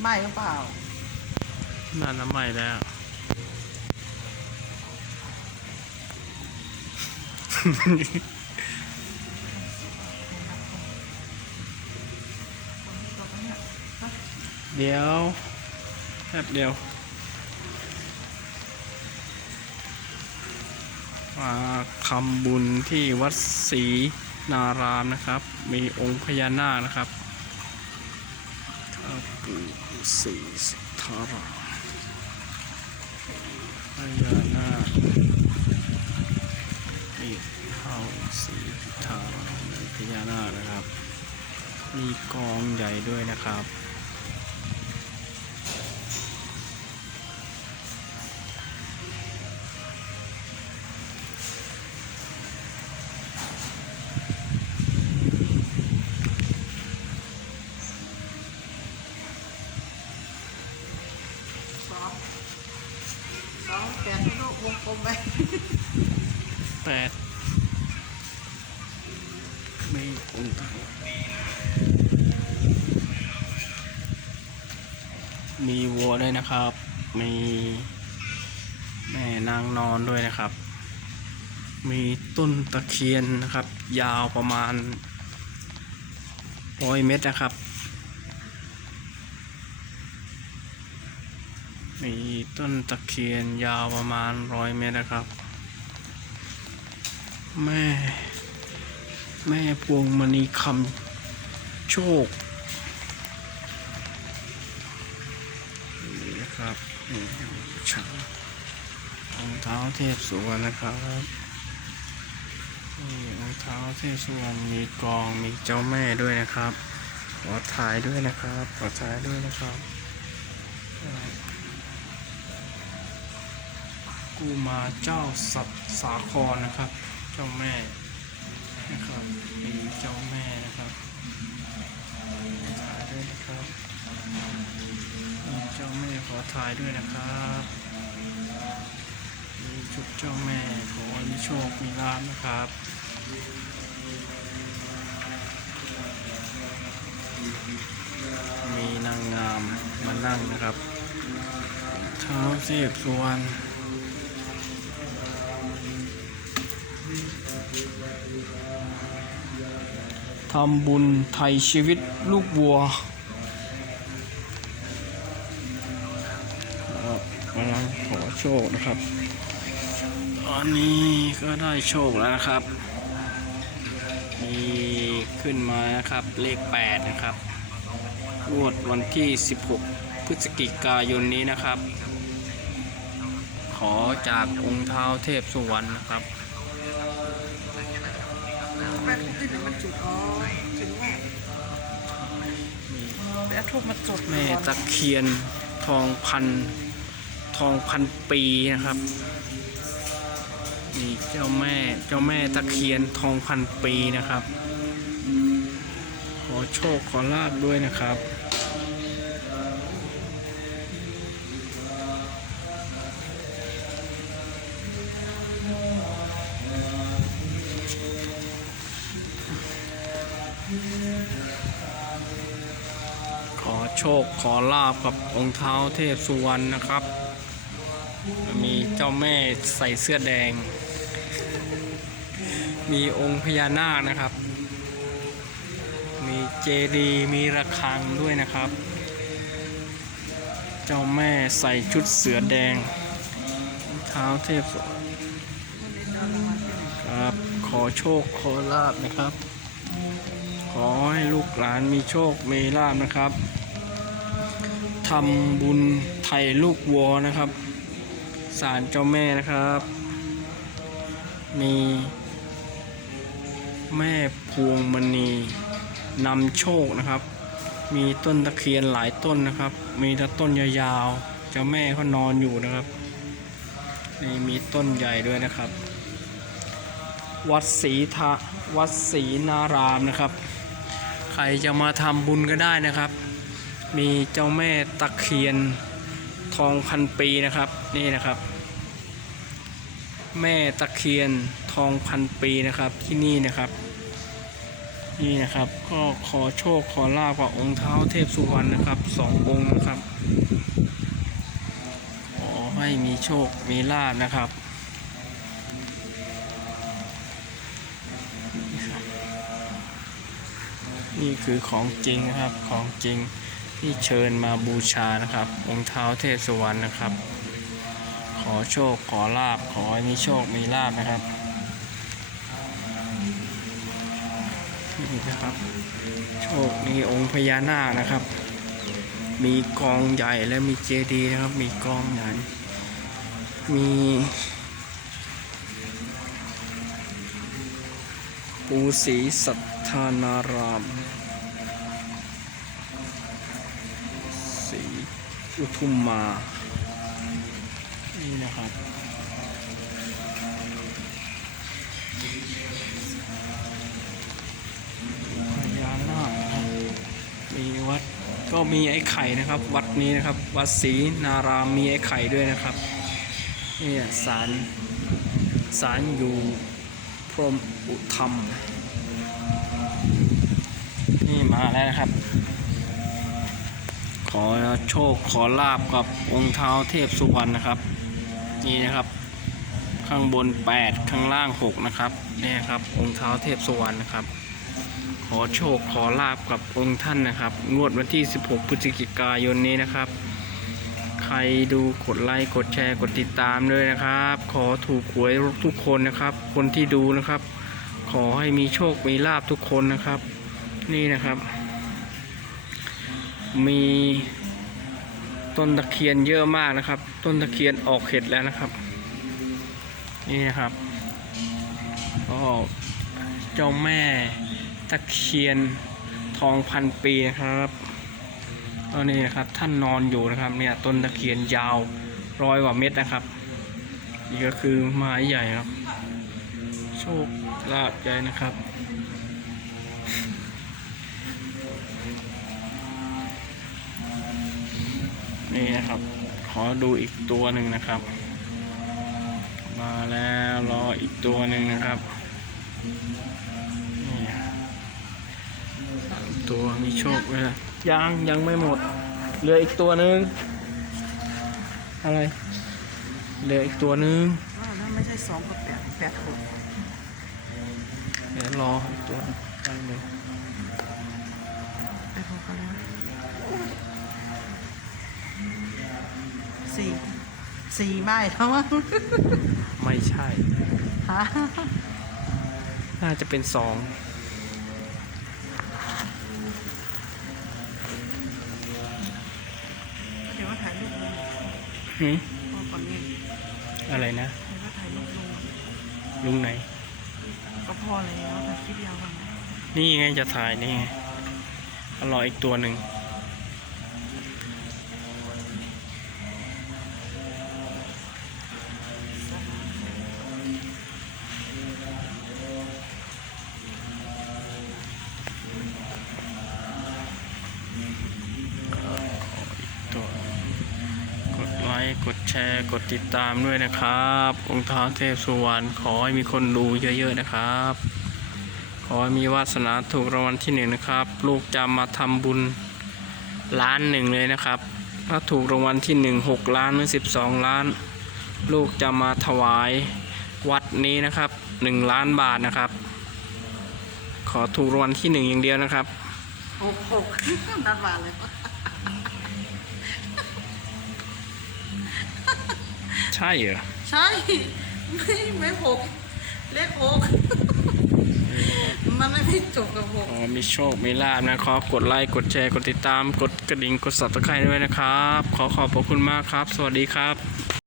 ไหม้หรือเปล่าน่าน้ำใหม่แล้ว เดี๋ยวแป๊บเดียวมาทำบุญที่วัดศรีนารามนะครับ มีองค์พญานาคนะครับปู่ สีสทารามพญานาคนี่เข้าศรีสิทารามพญานาคนะครับ มีกองใหญ่ด้วยนะครับ ไม่องค์ไทยมีวัวด้วยนะครับ มีแม่นางนอนด้วยนะครับ มีต้นตะเคียนนะครับ ยาวประมาณร้อยเมตรนะครับ มีต้นตะเคียนยาวประมาณร้อยเมตรนะครับ แม่ แม่พวงมณีคำโชค นี่นะครับนี่ช่างรองเท้าเทพสุวรรณนะครับนี่รองเท้าเทพสุวรรณมีกองมีเจ้าแม่ด้วยนะครับขอถ่ายด้วยนะครับขอถ่ายด้วยนะครับ กูมาเจ้าสัตสาครนะครับ เจ้าแม่ นะครับมีเจ้าแม่นะครับถ่ายด้วยนะครับมีเจ้าแม่ขอถ่ายด้วยนะครับมีชุดเจ้าแม่ขอมีโชคมีลาภนะครับมีนางงามมานั่งนะครับเท้าเสียบสวร ทำบุญไทยชีวิตลูกวัวนะครับกำลังขอโชคนะครับอันนี้ก็ได้โชคแล้วนะครับ มีขึ้นมานะครับเลข 8 นะครับงวดวันที่ 16 พฤศจิกายนนี้นะครับ ขอจากองค์เท้าเทพสุวรรณนะครับ ม่ทุบที่หนึ่งมันจุดอ๋อถึงว่แม่ทุกมาจุดแม่ตะเคียนทองพันทองพันปีนะครับนี่เจ้าแม่เจ้าแม่ตะเคียนทองพันปีนะครับ ขอโชคขอลาบด้วยนะครับ โชคขอลาบกับองค์เท้าเทพสุวรรณนะครับ มีเจ้าแม่ใส่เสื้อแดง มีองค์พญานาคนะครับ มีเจดีย์มีระฆังด้วยนะครับ เจ้าแม่ใส่ชุดเสือแดง เท้าเทพครับขอโชคขอลาบนะครับขอให้ลูกหลานมีโชค มีลาบนะครับ ทำบุญไทยลูกวัวนะครับศาลเจ้าแม่นะครับ มีแม่พวงมณีนำโชคนะครับ มีต้นตะเคียนหลายต้นนะครับ มีแต่ต้นยาวๆเจ้าแม่เขานอนอยู่นะครับนี่มีต้นใหญ่ด้วยนะครับ วัดศรีทะวัดศรีนารามนะครับ ใครจะมาทำบุญก็ได้นะครับ มีเจ้าแม่ตะเคียนทองพันปีนะครับนี่นะครับ แม่ตะเคียนทองพันปีนะครับที่นี่นะครับนี่นะครับก็ขอโชคขอลาบกับองค์เท้าเทพสุวรรณนะครับสององค์นะครับขอให้มีโชคมีลาบนะครับนี่คือของจริงนะครับของจริง ที่เชิญมาบูชานะครับ องค์เท้าเทพสุวรรณนะครับ ขอโชคขอลาบขอให้มีโชคมีลาบนะครับนี่นะครับ โชคนี้องค์พญานาคนะครับ มีกองใหญ่และมีเจดีย์นะครับ มีกองใหญ่มีปูศรีสัทธานารามศรี อุทุมมา นี่นะครับ พญานาคมีวัดก็มีไอ้ไข่นะครับ วัดนี้นะครับ วัดศรีนารามมีไอ้ไข่ด้วยนะครับนี่ศาลศาลอยู่พรหมอุธรรม นี่มาแล้วนะครับ อโชคขอลาบกับองค์เท้าเทพสุวรรณนะครับ นี่นะครับ ข้างบน 8 ข้างล่าง 6 นะครับนี่ครับ องค์เท้าเทพสุวรรณนะครับ ขอโชคขอลาบกับองค์ท่านนะครับ งวดวันที่ 16 พฤศจิกายนนี้นะครับ ใครดูกดไลค์กดแชร์กดติดตามด้วยนะครับ ขอถูกหวยทุกคนนะครับ คนที่ดูนะครับ ขอให้มีโชคมีลาบทุกคนนะครับ นี่นะครับ มีต้นตะเคียนเยอะมากนะครับ ต้นตะเคียนออกเห็ดแล้วนะครับ นี่นะครับก็เจ้าแม่ตะเคียนทองพันปีนะครับตอนนี้นะครับท่านนอนอยู่นะครับเนี่ยต้นตะเคียนยาวร้อยกว่าเมตรนะครับนี่ก็คือไม้ใหญ่ครับ โชคลาภใหญ่นะครับ นี่นะครับ ขอดูอีกตัวหนึ่งนะครับ มาแล้วรออีกตัวหนึ่งนะครับนี่สามตัวมีโชคเลยยังยังไม่หมด เหลืออีกตัวหนึ่งอะไรเหลืออีกตัวหนึ่งอ้าวนั่นไม่ใช่สองกับแปดแปดหกเดี๋ยวรออีกตัวหนึ่ง สี่ไม่ทั้งว่าไม่ใช่ ฮะน่าจะเป็นสองเดี๋ยวว่าถ่ายรูปลงหืมพอก่อนนี้อะไรนะ เดี๋ยวว่าถ่ายรูปลงลุงไหน ก็พอแล้วถ่ายคลิปยาวกันนะ นี่ไงจะถ่ายนี่ไงรออีกตัวหนึ่ง แชร์กดติดตามด้วยนะครับ องค์ท้าเทพสุวรรณขอให้มีคนดูเยอะๆนะครับ ขอให้มีวาสนาถูกรางวัลที่หนึ่งนะครับ ลูกจะมาทำบุญล้านหนึ่งเลยนะครับ ถ้าถูกรางวัลที่หนึ่งหกล้านหรือสิบสองล้าน ลูกจะมาถวายวัดนี้นะครับหนึ่งล้านบาทนะครับ ขอถูกรางวัลที่หนึ่งอย่างเดียวนะครับหกหกนัดมาเลย ใช่เหรอ ใช่ ไม่ไม่หกเลขหกมันไม่ไปจบกับหกขอมีโชค มีลาบนะขอกดไลค์ กดแชร์ กดติดตาม กดกระดิ่ง กดสับตะไคร้ด้วยนะครับ ขอขอบพระคุณมากครับ สวัสดีครับ